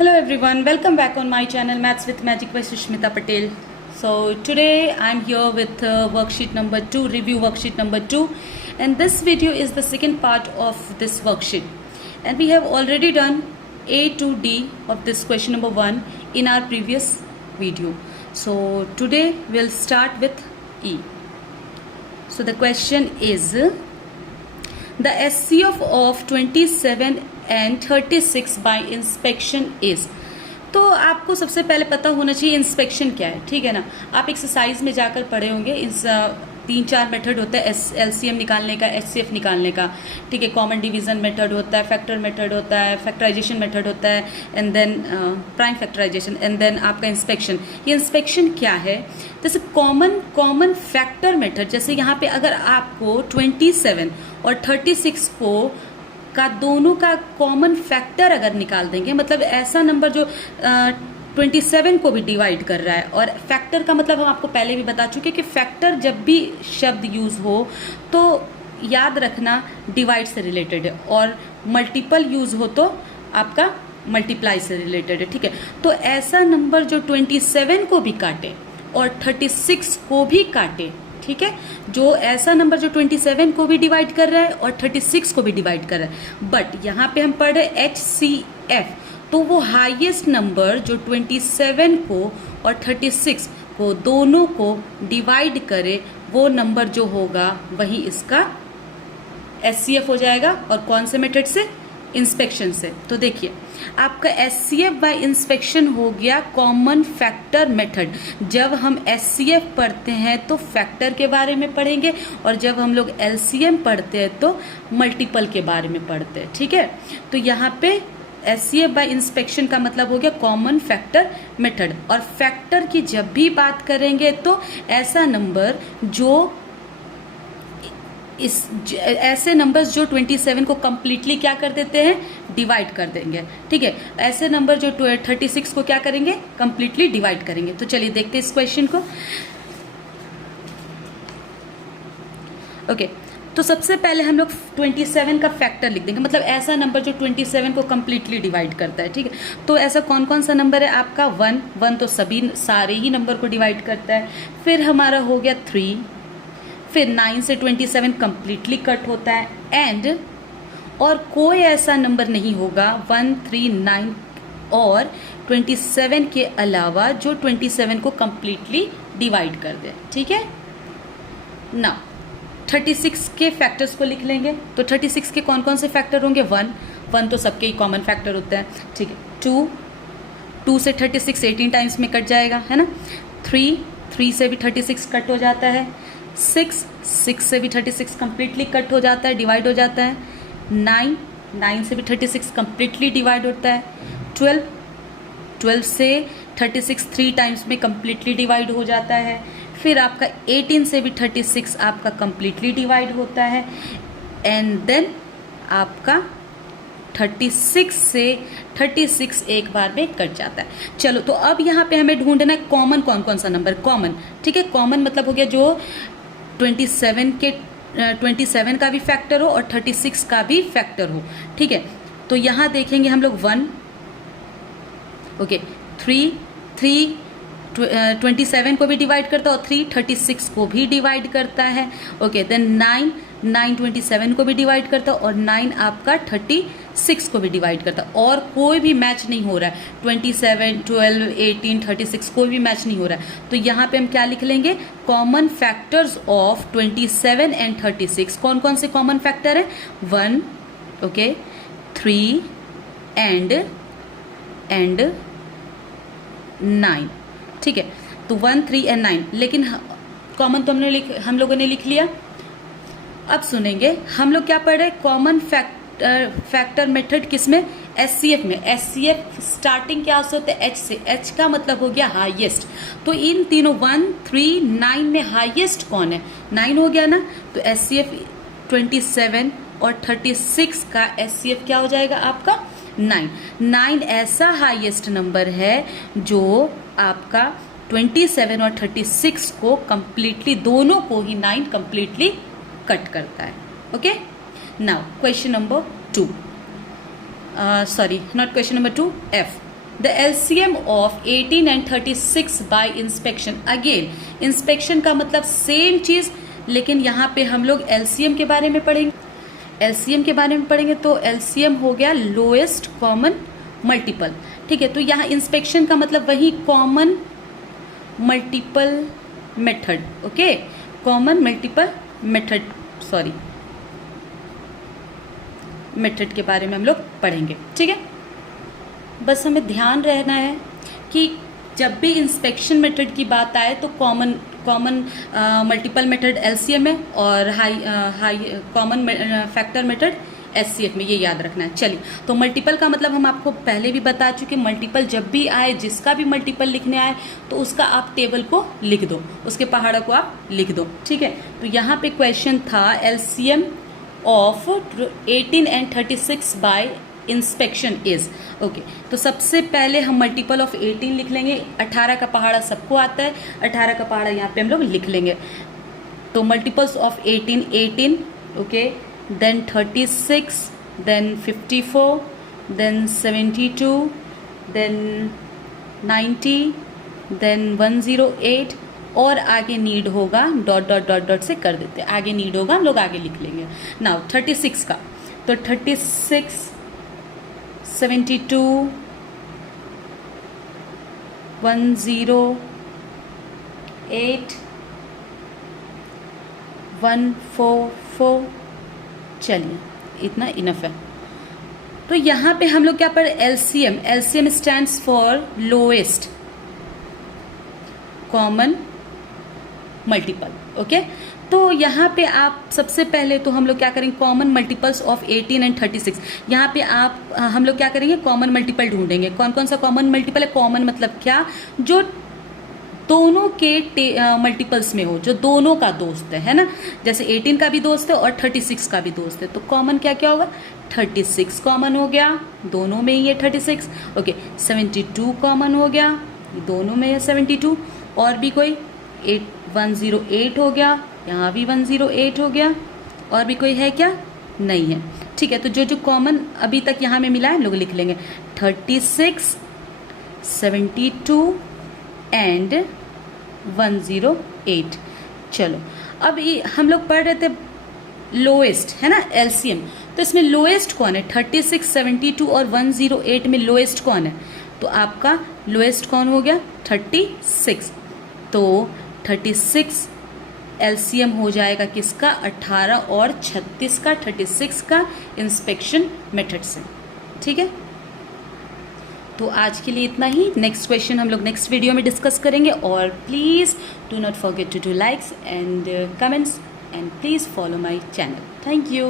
Hello everyone, welcome back on my channel Maths with Magic by Sushmita Patel. So today I'm here with worksheet number 2, review worksheet number 2, and this video is the second part of this worksheet. And we have already done A to D of this question number 1 in our previous video. So today we'll start with E. So the question is, the SCF of 27 and 36 by inspection is. तो आपको सबसे पहले पता होना चाहिए inspection क्या है, ठीक है ना। आप एक्सरसाइज में जाकर पढ़े होंगे, इस 3-4 मेथड होता है एलसीएम निकालने का, एचसीएफ निकालने का, ठीक है। कॉमन डिवीजन मेथड होता है, फैक्टर मेथड होता है, फैक्टराइजेशन मेथड होता है, and then prime factorisation, and then आपका इंस्पेक्शन। ये इंस्पेक्शन क्या है? जैसे कॉमन फैक्टर मेथड, जैसे यहाँ पे अगर आपको 27 और 36 को का दोनों का कॉमन फैक्टर अगर निकाल देंगे, मतलब ऐसा नंबर जो 27 को भी डिवाइड कर रहा है, और फैक्टर का मतलब हम आपको पहले भी बता चुके कि फैक्टर जब भी शब्द यूज हो तो याद रखना डिवाइड से रिलेटेड है, और मल्टीपल यूज हो तो आपका मल्टीप्लाई से रिलेटेड है, ठीक है। तो ऐसा नंबर जो 27 को भी काटे और 36 को भी काटे, ठीक है, जो ऐसा नंबर जो 27 को भी डिवाइड कर रहा है और 36 को भी डिवाइड कर रहा है, बट यहाँ पे हम पढ़ रहे HCF, तो वो हाईएस्ट नंबर जो 27 को और 36 को दोनों को डिवाइड करे, वो नंबर जो होगा वही इसका SCF हो जाएगा। और कौन से मेथड से? इंस्पेक्शन से। तो देखिए आपका SCF बाय इंस्पेक्शन हो गया कॉमन फैक्टर मेथड। जब हम SCF पढ़ते हैं तो फैक्टर के बारे में पढ़ेंगे, और जब हम लोग LCM पढ़ते हैं तो मल्टीपल के बारे में पढ़ते हैं, ठीक है। तो यहाँ पे SCF बाय इंस्पेक्शन का मतलब हो गया कॉमन फैक्टर मेथड। और फैक्टर की जब भी बात करेंगे तो ऐसा नंबर जो ऐसे नंबर्स जो 27 को कम्प्लीटली क्या कर देते हैं? डिवाइड कर देंगे, ठीक है। ऐसे नंबर जो 36 को क्या करेंगे? कम्प्लीटली डिवाइड करेंगे। तो चलिए देखते हैं इस क्वेश्चन को। ओके, तो सबसे पहले हम लोग 27 का फैक्टर लिख देंगे, मतलब ऐसा नंबर जो 27 को कम्प्लीटली डिवाइड करता है, ठीक है। तो ऐसा कौन कौन सा नंबर है आपका? 1 तो सारे ही नंबर को डिवाइड करता है। फिर हमारा हो गया 3, फिर 9 से 27 कम्प्लीटली कट होता है, एंड और कोई ऐसा नंबर नहीं होगा 1, 3, 9 और 27 के अलावा जो 27 को कम्प्लीटली डिवाइड कर दे, ठीक है ना। 36 के फैक्टर्स को लिख लेंगे। तो 36 के कौन कौन से फैक्टर होंगे? 1 तो सबके ही कॉमन फैक्टर होता है, ठीक है। 2 से 36 18 टाइम्स में कट जाएगा, है ना। 3 से भी 36 कट हो जाता है। 6 से भी 36 कम्प्लीटली कट हो जाता है, डिवाइड हो जाता है। 9 से भी 36 कम्प्लीटली डिवाइड होता है। 12 से 36 3 टाइम्स में कम्प्लीटली डिवाइड हो जाता है। फिर आपका 18 से भी 36 आपका कम्प्लीटली डिवाइड होता है, एंड देन आपका 36 से 36 एक बार में कट जाता है। चलो, तो अब यहाँ पे हमें ढूंढना है कॉमन कौन कौन सा नंबर, कॉमन, ठीक है। कॉमन मतलब हो गया जो 27 का भी फैक्टर हो और 36 का भी फैक्टर हो, ठीक है। तो यहाँ देखेंगे हम लोग 1, ओके, 3 27 को भी डिवाइड करता है, और 3 36 को भी डिवाइड करता है, ओके। देन 9 27 को भी डिवाइड करता है, और 9 आपका 36 को भी डिवाइड करता है, और कोई भी मैच नहीं हो रहा है। 27, 12, 18, 36 कोई भी मैच नहीं हो रहा है। तो यहाँ पे हम क्या लिख लेंगे? Common factors of 27 and 36। कौन कौन से कॉमन फैक्टर है? 1, ओके, 3 एंड 9, ठीक है। तो 1, 3 एंड 9, लेकिन कॉमन तो हम लोगों ने लिख लिया। अब सुनेंगे हम लोग क्या पढ़ रहे हैं? कॉमन फैक्टर मेथड किसमें? SCF में। SCF स्टार्टिंग क्या होता है? H से। H का मतलब हो गया हाईएस्ट। तो इन तीनों 1, 3, 9 में हाईएस्ट कौन है? 9 हो गया ना। तो SCF 27 और 36 का SCF क्या हो जाएगा आपका? 9 ऐसा हाईएस्ट नंबर है जो आपका 27 और 36 को कम्प्लीटली, दोनों को ही 9 कम्प्लीटली कट करता है, okay. Now question number 2, sorry, not question number 2, F. The LCM of 18 and 36 bye inspection. Again inspection का मतलब सेम चीज, लेकिन यहाँ पे हम लोग LCM के बारे में पढ़ेंगे। LCM के बारे में पढ़ेंगे तो LCM हो गया लोएस्ट कॉमन मल्टीपल। ठीक है, तो यहाँ इंस्पेक्शन का मतलब वही common multiple method. Okay, common multiple method, sorry method के बारे में हम लोग पढ़ेंगे। ठीक है, बस हमें ध्यान रहना है कि जब भी इंस्पेक्शन मेथड की बात आए तो कॉमन मल्टीपल मेथड LCM है और high common factor method SCF में, ये याद रखना है। चलिए, तो मल्टीपल का मतलब हम आपको पहले भी बता चुके, मल्टीपल जब भी आए, जिसका भी मल्टीपल लिखने आए तो उसका आप टेबल को लिख दो, उसके पहाड़ों को आप लिख दो। ठीक है, तो यहाँ पे क्वेश्चन था LCM of 18 and 36 bye inspection is. Okay, तो सबसे पहले हम मल्टीपल ऑफ 18 लिख लेंगे। 18 का पहाड़ा सबको आता है, 18 का पहाड़ा यहाँ पे हम लोग लिख लेंगे। तो multiples of 18, okay, then 36, then 54, then 72, then 90, then 108 और आगे नीड होगा डॉट डॉट डॉट डॉट से कर देते हैं, आगे नीड होगा हम लोग आगे लिख लेंगे। नाउ 36 का, तो 36, 72, 108, 144। चलिए, इतना इनफ है। तो यहाँ पे हम लोग क्या पढ़े, LCM stands for lowest common multiple. Okay, तो यहाँ पे आप सबसे पहले तो हम लोग क्या करेंगे, कॉमन मल्टीपल्स ऑफ 18 एंड 36। यहाँ पे हम लोग क्या करेंगे, कॉमन मल्टीपल ढूंढेंगे। कौन कौन सा कॉमन मल्टीपल है, कॉमन मतलब क्या, जो दोनों के मल्टीपल्स में हो, जो दोनों का दोस्त है ना। जैसे 18 का भी दोस्त है और 36 का भी दोस्त है, तो कॉमन क्या क्या होगा, 36 कॉमन हो गया, दोनों में ही है 36। ओके, 72 कॉमन हो गया, दोनों में है 72। और भी कोई 108 हो गया, यहाँ भी 108 हो गया। और भी कोई है क्या, नहीं है। ठीक है, तो जो जो कॉमन अभी तक यहाँ में मिला है हम लोग लिख लेंगे, 36, 72 एंड 108। चलो, अब हम लोग पढ़ रहे थे लोएस्ट, है ना, LCM। तो इसमें लोएस्ट कौन है, 36, 72 और 108 में लोएस्ट कौन है, तो आपका लोएस्ट कौन हो गया, 36। तो 36 LCM हो जाएगा किसका, 18 और 36 का, 36 का इंस्पेक्शन मेथड से। ठीक है, तो आज के लिए इतना ही। नेक्स्ट क्वेश्चन हम लोग नेक्स्ट वीडियो में डिस्कस करेंगे। और please do not forget to do likes and comments and please follow my channel. Thank you.